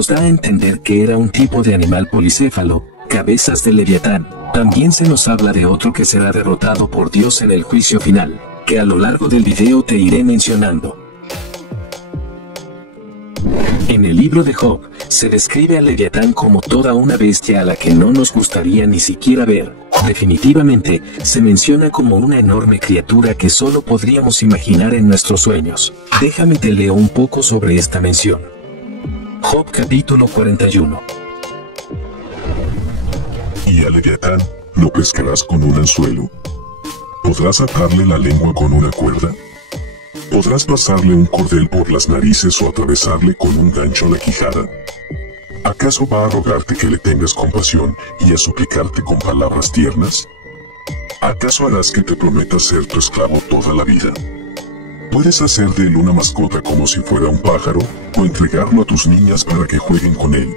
nos da a entender que era un tipo de animal policéfalo, cabezas de Leviatán. También se nos habla de otro que será derrotado por Dios en el juicio final, que a lo largo del video te iré mencionando. En el libro de Job, se describe a Leviatán como toda una bestia a la que no nos gustaría ni siquiera ver. Definitivamente, se menciona como una enorme criatura que solo podríamos imaginar en nuestros sueños. Déjame te leo un poco sobre esta mención. Job capítulo 41. Y a Leviatán lo pescarás con un anzuelo. ¿Podrás atarle la lengua con una cuerda? ¿Podrás pasarle un cordel por las narices o atravesarle con un gancho la quijada? ¿Acaso va a rogarte que le tengas compasión y a suplicarte con palabras tiernas? ¿Acaso harás que te prometa ser tu esclavo toda la vida? ¿Puedes hacer de él una mascota como si fuera un pájaro, o entregarlo a tus niñas para que jueguen con él?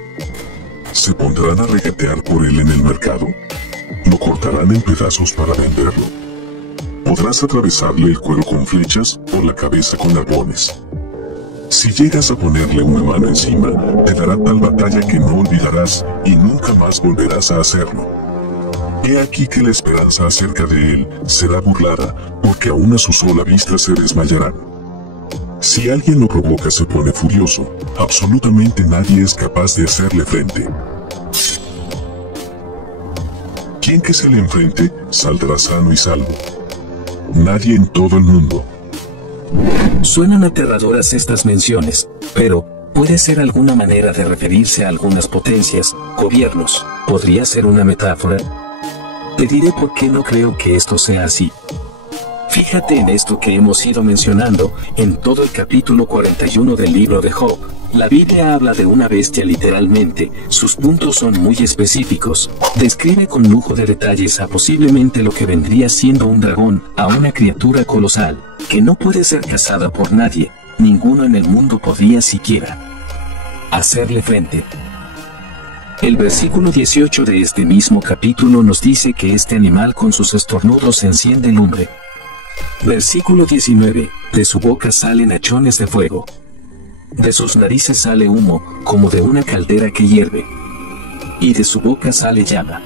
¿Se pondrán a regatear por él en el mercado? ¿Lo cortarán en pedazos para venderlo? ¿Podrás atravesarle el cuero con flechas o la cabeza con arpones? Si llegas a ponerle una mano encima, te dará tal batalla que no olvidarás y nunca más volverás a hacerlo. He aquí que la esperanza acerca de él será burlada, porque aún a su sola vista se desmayarán. Si alguien lo provoca se pone furioso, absolutamente nadie es capaz de hacerle frente. Quien que se le enfrente, saldrá sano y salvo. Nadie en todo el mundo. Suenan aterradoras estas menciones, pero puede ser alguna manera de referirse a algunas potencias, gobiernos. ¿Podría ser una metáfora? Te diré por qué no creo que esto sea así. Fíjate en esto que hemos ido mencionando, en todo el capítulo 41 del libro de Job. La Biblia habla de una bestia literalmente, sus puntos son muy específicos. Describe con lujo de detalles a posiblemente lo que vendría siendo un dragón, a una criatura colosal, que no puede ser cazada por nadie, ninguno en el mundo podría siquiera hacerle frente. El versículo 18 de este mismo capítulo nos dice que este animal con sus estornudos enciende lumbre. Versículo 19, de su boca salen hachones de fuego. De sus narices sale humo, como de una caldera que hierve. Y de su boca sale llama.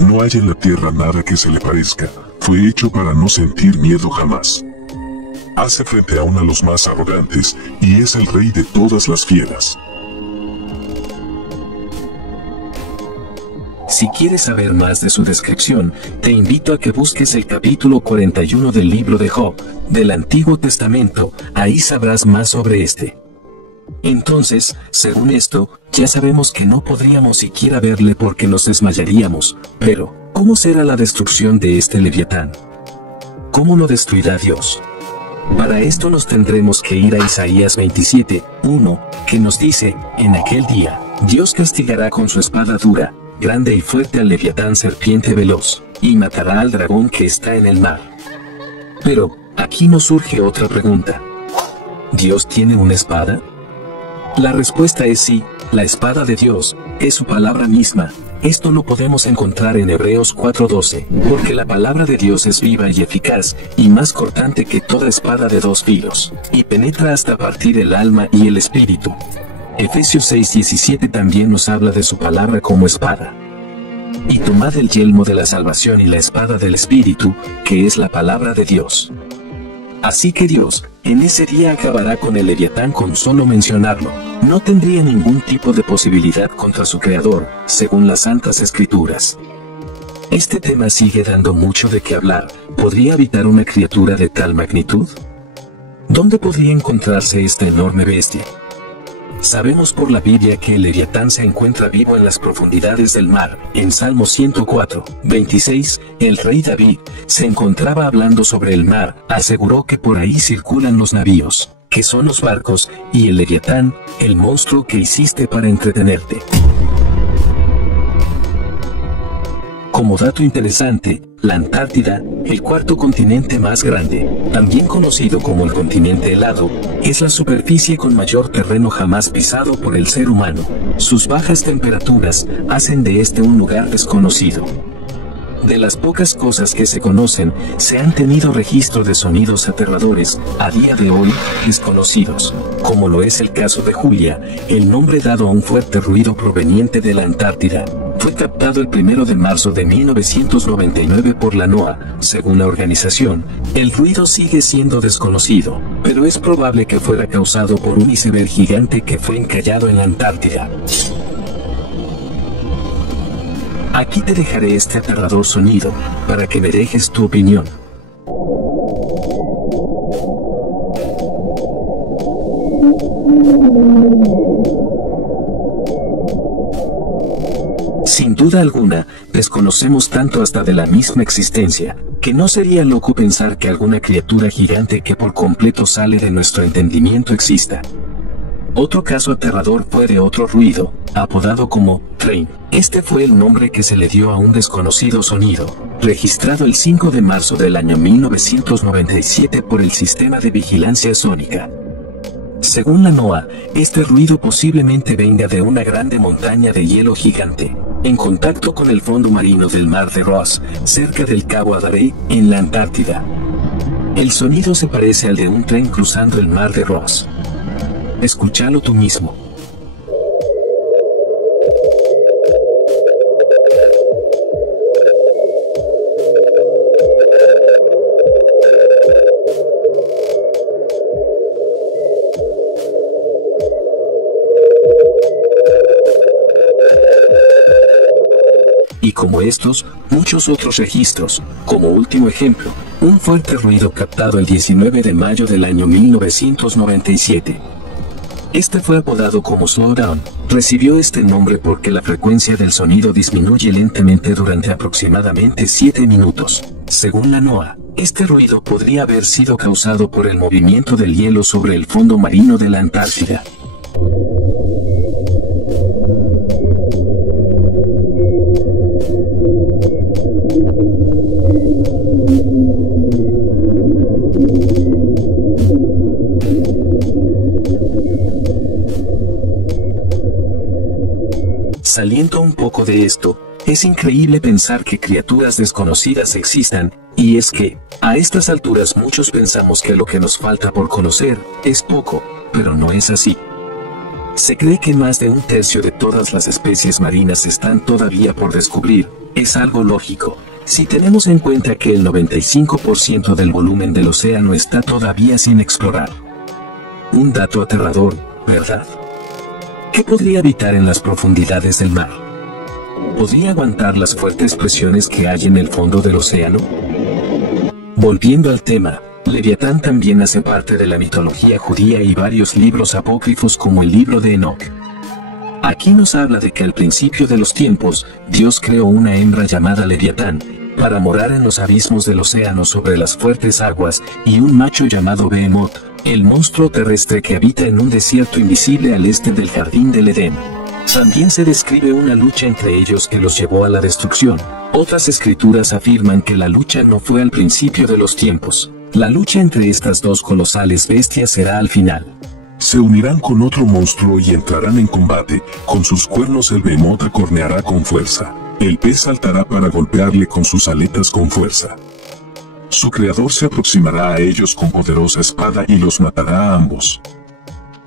No hay en la tierra nada que se le parezca, fue hecho para no sentir miedo jamás. Hace frente aún a los más arrogantes, y es el rey de todas las fieras. Si quieres saber más de su descripción, te invito a que busques el capítulo 41 del libro de Job, del Antiguo Testamento, ahí sabrás más sobre este. Entonces, según esto, ya sabemos que no podríamos siquiera verle porque nos desmayaríamos, pero, ¿cómo será la destrucción de este Leviatán? ¿Cómo lo destruirá Dios? Para esto nos tendremos que ir a Isaías 27:1, que nos dice, en aquel día, Dios castigará con su espada dura, grande y fuerte al Leviatán serpiente veloz, y matará al dragón que está en el mar. Pero, aquí nos surge otra pregunta. ¿Dios tiene una espada? La respuesta es sí, la espada de Dios, es su palabra misma. Esto lo podemos encontrar en Hebreos 4:12, porque la palabra de Dios es viva y eficaz, y más cortante que toda espada de dos filos, y penetra hasta partir el alma y el espíritu. Efesios 6:17 también nos habla de su palabra como espada. Y tomad el yelmo de la salvación y la espada del Espíritu, que es la palabra de Dios. Así que Dios, en ese día acabará con el Leviatán con solo mencionarlo. No tendría ningún tipo de posibilidad contra su creador, según las Santas Escrituras. Este tema sigue dando mucho de qué hablar. ¿Podría habitar una criatura de tal magnitud? ¿Dónde podría encontrarse esta enorme bestia? Sabemos por la Biblia que el Leviatán se encuentra vivo en las profundidades del mar. En Salmo 104:26, el rey David se encontraba hablando sobre el mar, aseguró que por ahí circulan los navíos, que son los barcos, y el Leviatán, el monstruo que hiciste para entretenerte. Como dato interesante, la Antártida, el cuarto continente más grande, también conocido como el continente helado, es la superficie con mayor terreno jamás pisado por el ser humano. Sus bajas temperaturas hacen de este un lugar desconocido. De las pocas cosas que se conocen, se han tenido registro de sonidos aterradores, a día de hoy, desconocidos, como lo es el caso de Julia, el nombre dado a un fuerte ruido proveniente de la Antártida. Fue captado el 1 de marzo de 1999 por la NOAA. Según la organización, el ruido sigue siendo desconocido, pero es probable que fuera causado por un iceberg gigante que fue encallado en la Antártida. Aquí te dejaré este aterrador sonido, para que me dejes tu opinión. Sin duda alguna, desconocemos tanto hasta de la misma existencia, que no sería loco pensar que alguna criatura gigante que por completo sale de nuestro entendimiento exista. Otro caso aterrador fue de otro ruido, apodado como train. Este fue el nombre que se le dio a un desconocido sonido, registrado el 5 de marzo del año 1997 por el Sistema de Vigilancia Sónica. Según la NOAA, este ruido posiblemente venga de una grande montaña de hielo gigante, en contacto con el fondo marino del mar de Ross, cerca del Cabo Adare, en la Antártida. El sonido se parece al de un tren cruzando el mar de Ross. Escúchalo tú mismo. Y como estos, muchos otros registros, como último ejemplo, un fuerte ruido captado el 19 de mayo del año 1997. Este fue apodado como Slowdown. Recibió este nombre porque la frecuencia del sonido disminuye lentamente durante aproximadamente 7 minutos. Según la NOAA, este ruido podría haber sido causado por el movimiento del hielo sobre el fondo marino de la Antártida. Saliendo un poco de esto, es increíble pensar que criaturas desconocidas existan, y es que, a estas alturas muchos pensamos que lo que nos falta por conocer, es poco, pero no es así. Se cree que más de un tercio de todas las especies marinas están todavía por descubrir. Es algo lógico, si tenemos en cuenta que el 95% del volumen del océano está todavía sin explorar. Un dato aterrador, ¿verdad? ¿Qué podría habitar en las profundidades del mar? ¿Podría aguantar las fuertes presiones que hay en el fondo del océano? Volviendo al tema, Leviatán también hace parte de la mitología judía y varios libros apócrifos como el libro de Enoc. Aquí nos habla de que al principio de los tiempos, Dios creó una hembra llamada Leviatán, para morar en los abismos del océano sobre las fuertes aguas, y un macho llamado Behemoth, el monstruo terrestre que habita en un desierto invisible al este del jardín del Edén. También se describe una lucha entre ellos que los llevó a la destrucción. Otras escrituras afirman que la lucha no fue al principio de los tiempos. La lucha entre estas dos colosales bestias será al final. Se unirán con otro monstruo y entrarán en combate. Con sus cuernos el Behemoth acorneará con fuerza. El pez saltará para golpearle con sus aletas con fuerza. Su creador se aproximará a ellos con poderosa espada y los matará a ambos.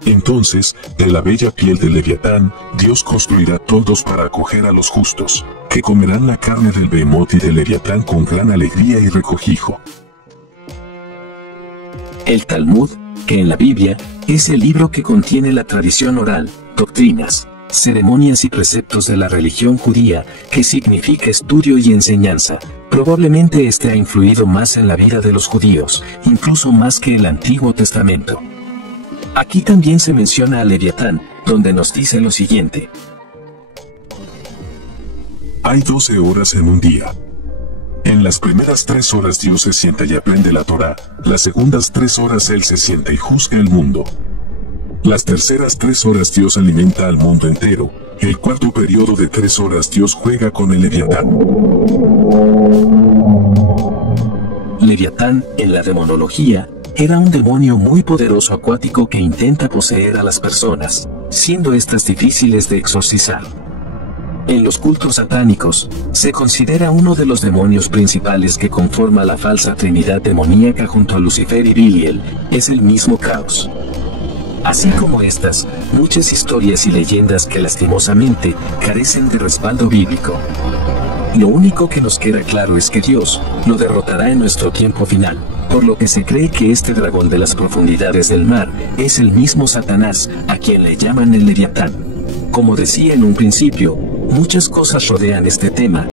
Entonces, de la bella piel del Leviatán, Dios construirá toldos para acoger a los justos, que comerán la carne del Behemoth y del Leviatán con gran alegría y regocijo. El Talmud, que en la Biblia, es el libro que contiene la tradición oral, doctrinas, ceremonias y preceptos de la religión judía, que significa estudio y enseñanza. Probablemente este ha influido más en la vida de los judíos, incluso más que el Antiguo Testamento. Aquí también se menciona a Leviatán, donde nos dice lo siguiente. Hay 12 horas en un día. En las primeras 3 horas Dios se sienta y aprende la Torá, las segundas 3 horas Él se sienta y juzga el mundo. Las terceras 3 horas Dios alimenta al mundo entero, el cuarto periodo de 3 horas Dios juega con el Leviatán. Leviatán, en la demonología, era un demonio muy poderoso acuático que intenta poseer a las personas, siendo estas difíciles de exorcizar. En los cultos satánicos, se considera uno de los demonios principales que conforma la falsa trinidad demoníaca junto a Lucifer y Belial, es el mismo Caos. Así como estas, muchas historias y leyendas que lastimosamente carecen de respaldo bíblico. Lo único que nos queda claro es que Dios lo derrotará en nuestro tiempo final, por lo que se cree que este dragón de las profundidades del mar es el mismo Satanás, a quien le llaman el Leviatán. Como decía en un principio, muchas cosas rodean este tema.